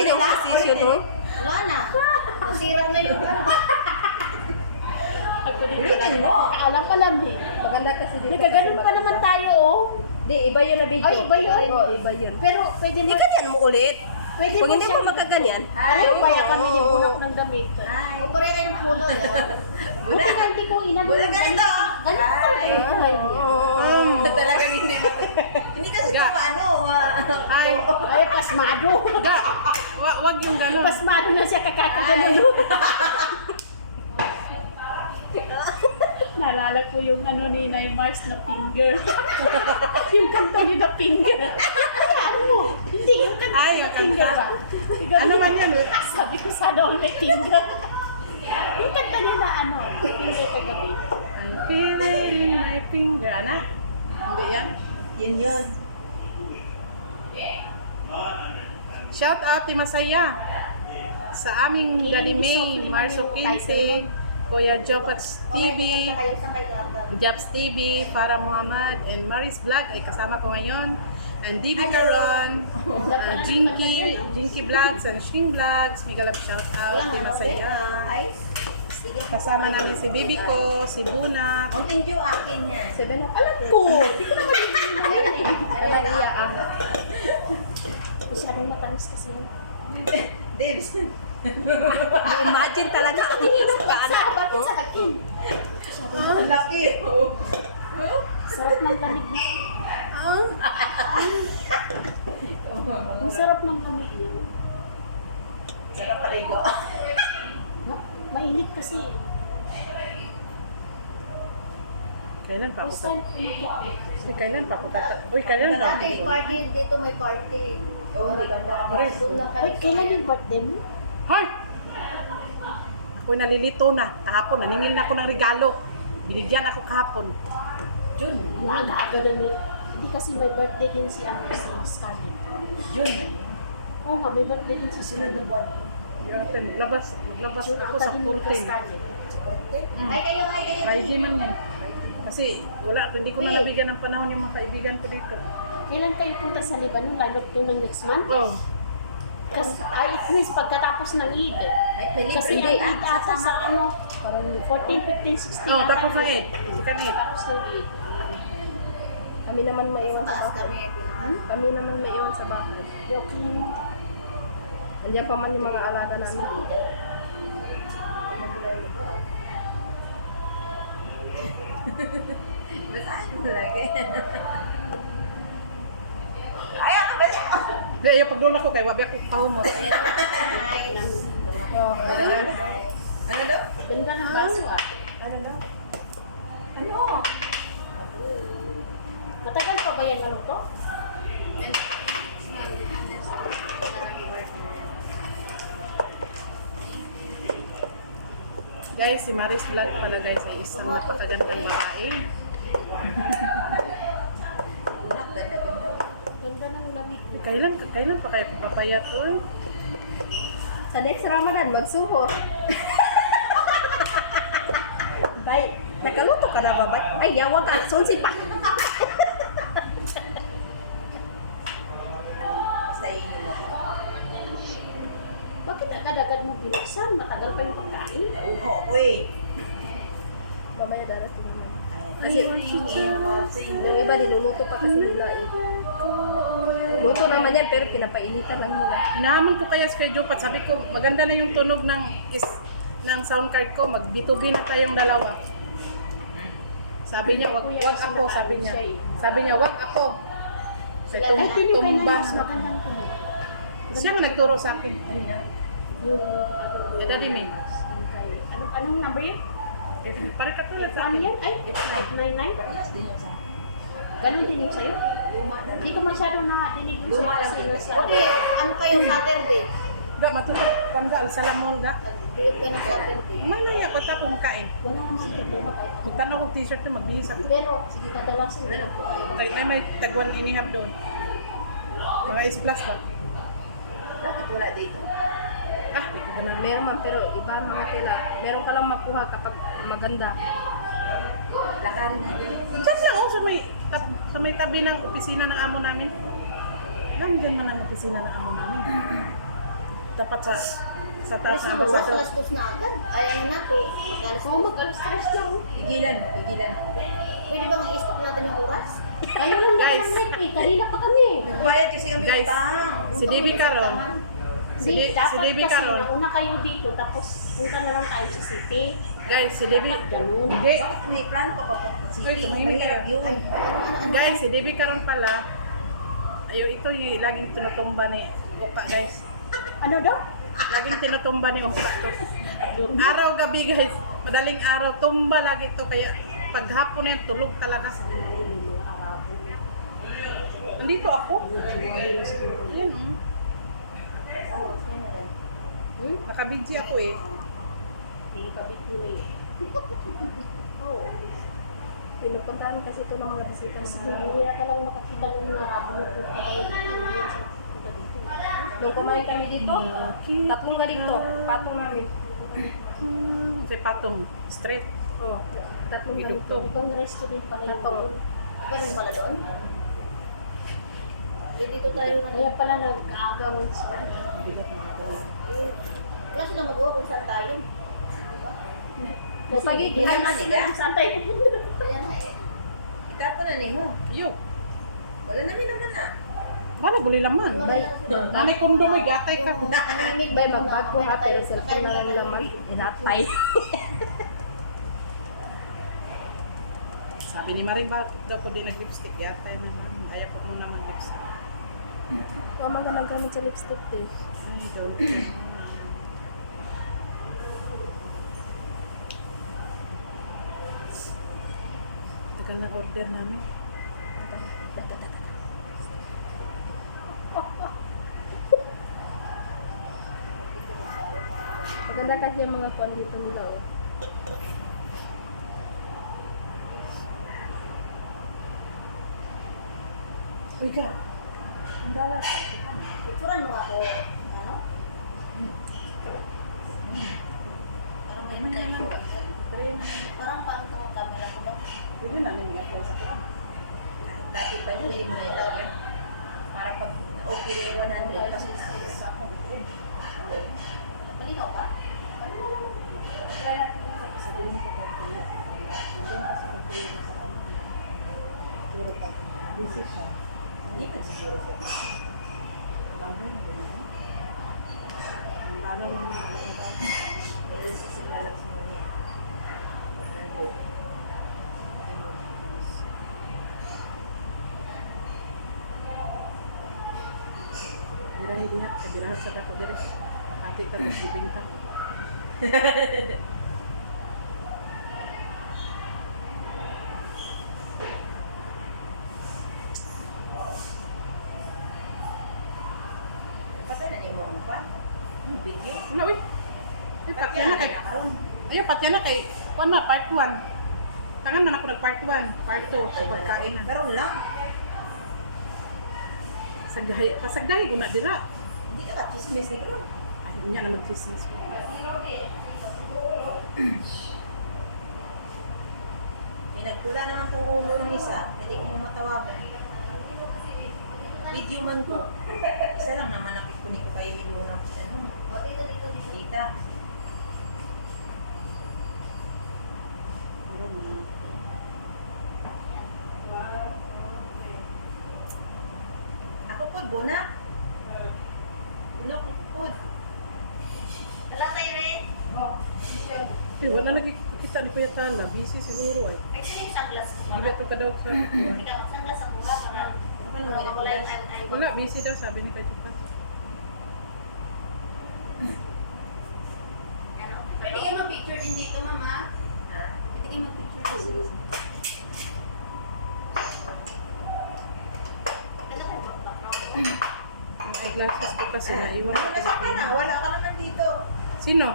May daw position no? Wala. Sira na yun. Akala ko lang eh. Maganda kasi dito. Nagkaganon pa naman tayo oh. Hindi, iba yun na video. Ay, iba yun? Oo, iba yun. Pero pwede oh, mo... Hindi ganyan mo ulit. Pwede Kung hindi pa magkaganyan. Ay, kaya kami ni Pasmado na siya kakakaganon. Naalala ko yung ano ni Nay Mars na finger. yung kanta niya na finger. ano mo? Hindi yung kanta Ay, na yung kanta. ba? Ano man yan? Ah, Sabi ko sana all may finger. yung kanta niya na ano, finger kagabi. Feel it in my finger, na? Hindi yan. Yun yun. Shout out ti Masaya sa aming Daddy May, Marso 15, Kuya Jopats TV, may. Jobs TV, Para Muhammad, and Maris Vlog ay kasama ko ngayon. And DB Caron, uh, Jinky, Jinky Vlogs, and Shing Vlogs, Mega love shout out ti Masaya. Kasama namin si Baby ko, si seven up. Alam ko! Hindi ko naman yung eh. Kanang iya ah. Masyadong matamis kasi yun. Dibs. Imagine talaga ang Sa anak. bakit sa akin? Laki. Sarap ng lamig na. Ah, Ang sarap ng lamig niya. Sarap pa rin ko. Ma- Mainit kasi. Kailan pa ako Basta, Si kailan pa ako tata... Uy, kailan pa ako Dati party dito may party. Oo, di ka Maris. Wait, kailan yung birthday mo? Hoy! Ako'y nalilito na. Kahapon, naningil na ako ng regalo. Binigyan ako kahapon. June. Nag-aaga na nun. Hindi kasi may birthday din si ano, si Scarlett. June. Oo nga, may birthday din si Scarlett. Yun, labas, labas June, ako sa tagal mo 14. Scarlett. Ay kayo, ay kayo. Friday man yan. Kasi wala, hindi ko na nabigyan ng panahon yung mga kaibigan ko dito. Kailan kayo punta sa Lebanon? Up to ng next month? Oh, Kasi, ay, it means pagkatapos ng Eid. eh. Kasi ang. Eid ata sa ano, parang 14, 15, 16. oh tapos na eh. Kanina. Tapos ng Eid. kami naman maiwan sa Taas bahay. kami. Kami naman maiwan sa bahay. Okay. Andiyan pa man yung mga alaga namin. Basahin talaga. Ay, ano Hindi, yung paglola ko kay Wabi ako pahumot. Ano daw? Ganda ng baso ah. ano daw? Ano? Matagal pa ba yan maluto? Guys, si Maris Vlog pala guys ay isang napakagandang babae. Ganda ng lamig. Kailan, kailan papayat doon? Sa next Ramadan, magsuho. Bay, nakaluto ka na ba, bay? Ay, yawa ka. Sonsi pa. Sabi niya, wag, wag ako, sabi niya. Sabi niya, wag ako. Sa itong tunog. Siya nga nagturo sa akin. Yung ano, Eh, dali, may. ano, anong number yan? Eh, Pare katulad sa Ano akin. yan? Ay, 99? Ganon din yung sa'yo? Hindi ko masyado na dinig yung sa'yo. Okay, ano pa yung Saturday? Ga, matulog. Kanda, sa lamon ga. Mamaya, ba't ako makain? Wala naman problema kahit ano. Magtanaw kong t-shirt na magbihis ako. Pero, sige, na lang po tayo. Tay- Ay, may tagwan niniham doon. Mga is-plus ba? Bakit wala dito? Ah, di ko na. Meron man, pero iba ang mga tela. Meron ka lang makuha kapag maganda. Lakarin natin. Diyan lang, oh, sa may, tab, sa may tabi ng opisina ng amo namin. Nandiyan man ang opisina ng amo namin. Dapat sa sa taas na Mas pasado. alas na agad. Ayaw na. Oo, mag-alas-alas lang. Pigilan, pigilan. Guys. Kanina pa kami. Quiet kasi kami Guys, si Debbie Caron, si, Di- si dapat Debbie kasi Caron, nauna kayo dito tapos punta na lang tayo sa city. guys, si Debbie, Ganun. Hindi. May plan ko pa. Uy, tumahimik ka yun. guys, si Debbie Caron pala, ayun, ito yung laging tinutumba ni Upa, guys. Ano daw? Laging tinutumba ni Upa to. Araw, gabi, guys. Madaling araw, tumba lagi to. Kaya paghapon yan, tulog talaga. Nandito ako. Ayun, oh. Hmm? Nakabidji ako eh. Pinupuntahan kasi ito ng mga bisita mga Hindi na talaga makakita ng mga. Nung kumain kami dito, tatlong ganito, patong namin. Sa patong straight. Oh, tatlong ganito. Ibang restaurant pala yun. Tatong. Pwede pala doon. Dito tayo na. Kaya pala nagkaagawan sila. Kasi na mag-uwag saan tayo. Bupagit. Ay, mati ka? Saan tayo? Itapo na niyo. Yo. Wala namin naman ah. Wala, guli laman. Bay, Nanay kundo mo, gatay ka. bay magbag ko ha, pero cellphone na lang naman. Inatay. Sabi ni Marie, bakit daw ko di nag-lipstick? Gatay naman. Ayaw ko muna mag-lipstick. Huwag ka lang sa lipstick eh. I don't know. Tagal na order namin. Maganda kasi yung mga kwan dito nila oh. Uy ka. Ituran mo ako. Ano? Parang may tayo. Parang pa ang camera ko ba? Pwede na nang i-apply sa akin. Dati ba yun? Hindi ko na ilagay. Para pag okay yung 100 plus is Malinaw ba? Parang Birahe niya, birahe sa tako dire. Ate ta sa binta. Patay na niyo mo ba? Video? Wala, uy. Ay, patya na kay... Ayun, patya na kay... Kuan na, part 1. Tangan man ako nag part 1. Part 2, pagkain. Karoon lang. Sagdahay, kasagdahay ko na dira. Chismis ni Karoon. Ayaw niya na mag-chismis ko. Eh, nagpula naman itong ulo ng isa. Hindi ko matawagan. Video man ko. Isa lang naman ang kunin ko kayo video ng ano. Tita. Ako po, Bona. Bulok po. Wala kayo rin. Eh, wala lagi kita di pa yata na. Busy siguro ay. Ay, sino yung sunglass ko Iba to ka daw sa... Ikaw, mag-sunglass ako ha, para para mawala yung eye Wala, busy daw sabi ni Kajupan. Ano? Pwede kayo mag-picture din dito, mama. Pwede kayo mag-picture. Sige, sige. Ano kayo, background ko? Yung eyeglasses ko kasi naiwan ko. Nasaan ka na? Wala ka naman dito. Sino?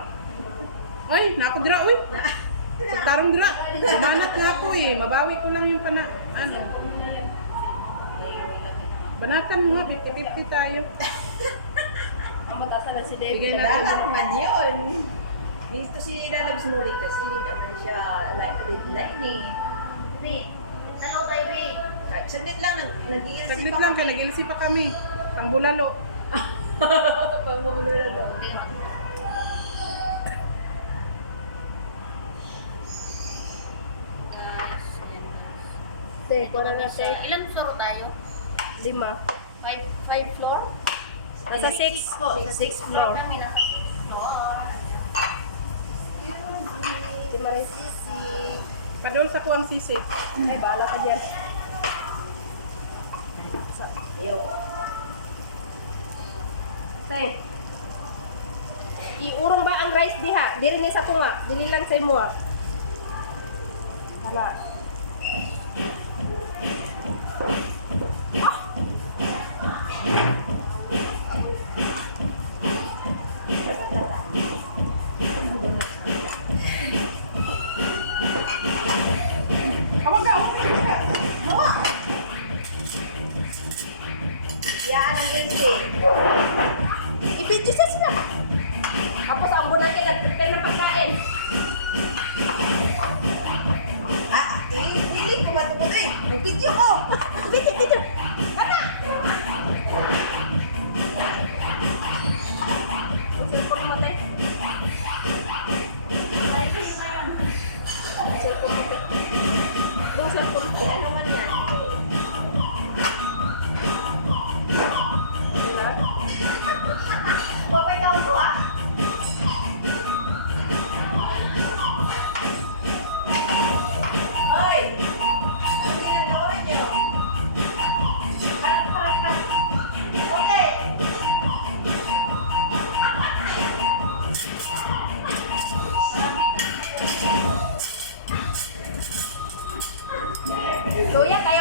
Uy, nako dira, uy. Tarong Banat nga po eh. Mabawi ko lang yung pana... Ano? Banatan mo nga, 50-50 tayo. Ang mataas na si David. Bigay na Wala naman yun. Dito si Nila nagsunod kasi naman siya like lighting. Wait, tanaw tayo, wait. Saglit lang, nag nag-iisip Saglit lang, kaya nag-ilsi pa kami. Cavite, Guararate. Ilan floor tayo? Lima. Five, five floor? Nasa six. Six, six floor. Kami nasa six floor. Timaray. Padol sa kuwang sisi. Ay, bahala ka dyan. Sa, iyo. Ay. Iurong ba ang rice diha? Diri ni sa kuma. Dili lang sa imo. Hala. estoy acá